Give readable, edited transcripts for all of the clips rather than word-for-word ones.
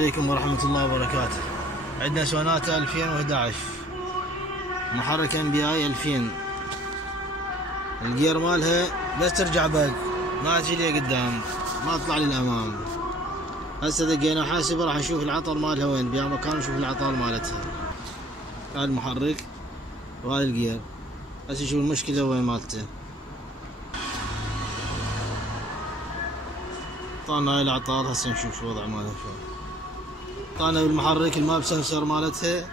عليكم ورحمة الله وبركاته. عندنا سوناتا 2011 محرك MPI 2000. الجير مالها بس ترجع باك، ما تجي لي قدام، ما تطلع لي الامام. هسه دقينا حاسبه راح نشوف العطل مالها وين، بيا مكان نشوف العطال مالتها. هذا المحرك وهذا الجير، هسه نشوف المشكلة وين مالته. طالنا هاي العطال، هسه نشوف شو الوضع مالها شلون. طالنا بالمحرك الماب سنسر مالتها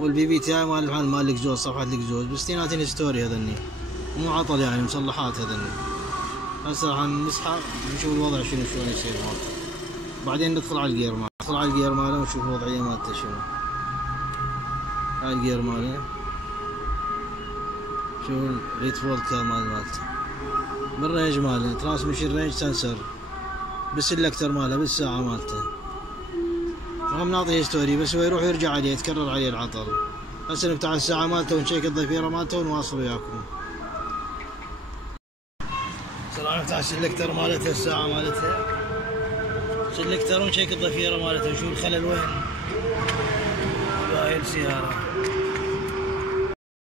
والBBTI مال الاكزوز، صفحة الاكزوز بستينات الهستوري هذني، مو عطل يعني مصلحات هذني. هسه راح نسحب نشوف الوضع شلون يصير مالته، بعدين ندخل على الجير ماله، ندخل على الجير ماله ونشوف الوضعية مالته شنو. هاي الجير ماله، شوف الريت فولت مالته بالرينج ماله، ترانسميشن رينج سنسر بالسلكتر ماله بالساعة مالته. راح نعطيه ستوري بس هو يروح ويرجع عليه، يتكرر عليه العطل. هسه نفتح الساعة مالته ونشيك الضفيرة مالته ونواصل وياكم. راح نفتح السلكتر مالته، الساعة مالتها سلكتر، ونشيك الضفيرة مالته ونشوف الخلل وين باهي السيارة.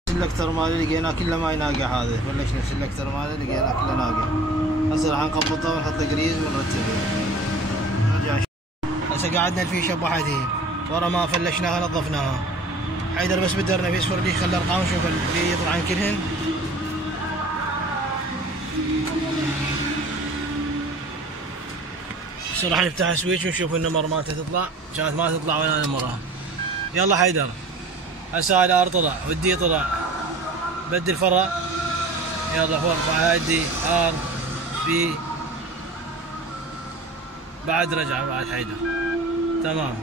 السلكتر ماله لقيناه كله ما يناقع، هذا بلشنا السلكتر ماله لقيناه كله ناقع. هسه راح نقبضه ونحط جريز ونرتبه. نرجع هسه قعدنا الفيشه بوحدها ورا ما فلشناها نظفناها. حيدر بس بدرنا في يصفر لي، خلى ارقام نشوف اللي يطلع عن كلهن. هسه راح نفتح سويتش ونشوف النمر مالته تطلع، كانت ما تطلع ولا نمرها. يلا حيدر، هسه الار طلع والدي طلع، بدي الفرع. يلا فوق هاي دي ار بي، بعد رجع بعد حيدر. تمام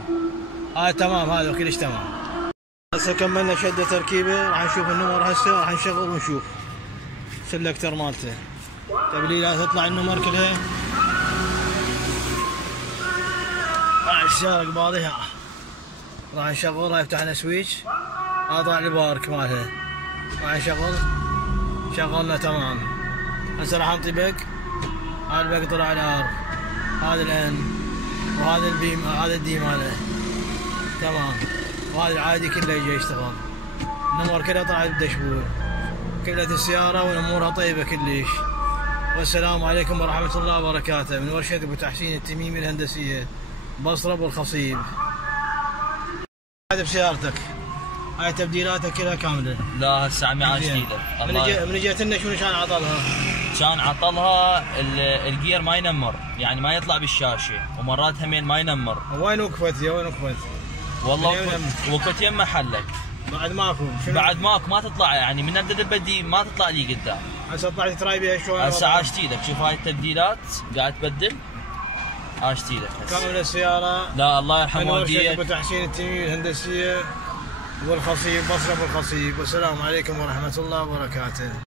تمام، هذا كلش تمام. هسه كملنا شده تركيبه، راح نشوف النمر هسه، راح نشغل ونشوف سلكتر مالته تبليلات تطلع النمر كلها. السيارة قبالها راح نشغلها، يفتح لنا سويتش، طلع البارك مالها، راح نشغل، شغلنا تمام. هسه راح نطبق، هذا الباك طلع الار، هذا الان، وهذا البي، هذا الدي ماله تمام، وهذا العادي كله يجي يشتغل. النمر كلها طلعت بالدشبور، كلت السيارة والامورها طيبة كلش. والسلام عليكم ورحمة الله وبركاته من ورشة ابو تحسين التميمي الهندسية بصرة بالخصيب. هذا بسيارتك هاي تبديلاتك كلها كاملة؟ لا هسه عم يعاش جديدة. من جهة لنا شنو كان عطلها؟ كان عطلها الجير ما ينمر، يعني ما يطلع بالشاشة، ومرات همين ما ينمر. وين وقفت يا وين وقفت؟ والله وقفت يم محلك. بعد ماكو؟ بعد ماكو ما تطلع، يعني من ابدا بدي ما تطلع لي قدام. هسه طلعت تراي بيها شوي. هسه عاشت ايدك، شوف هاي التبديلات قاعد تبدل، عاشت ايدك هسه. كامل السيارة. لا الله يرحم والديك. ابو تحسين التميمي الهندسية والخصيب بصرة بالخصيب. والسلام عليكم ورحمة الله وبركاته.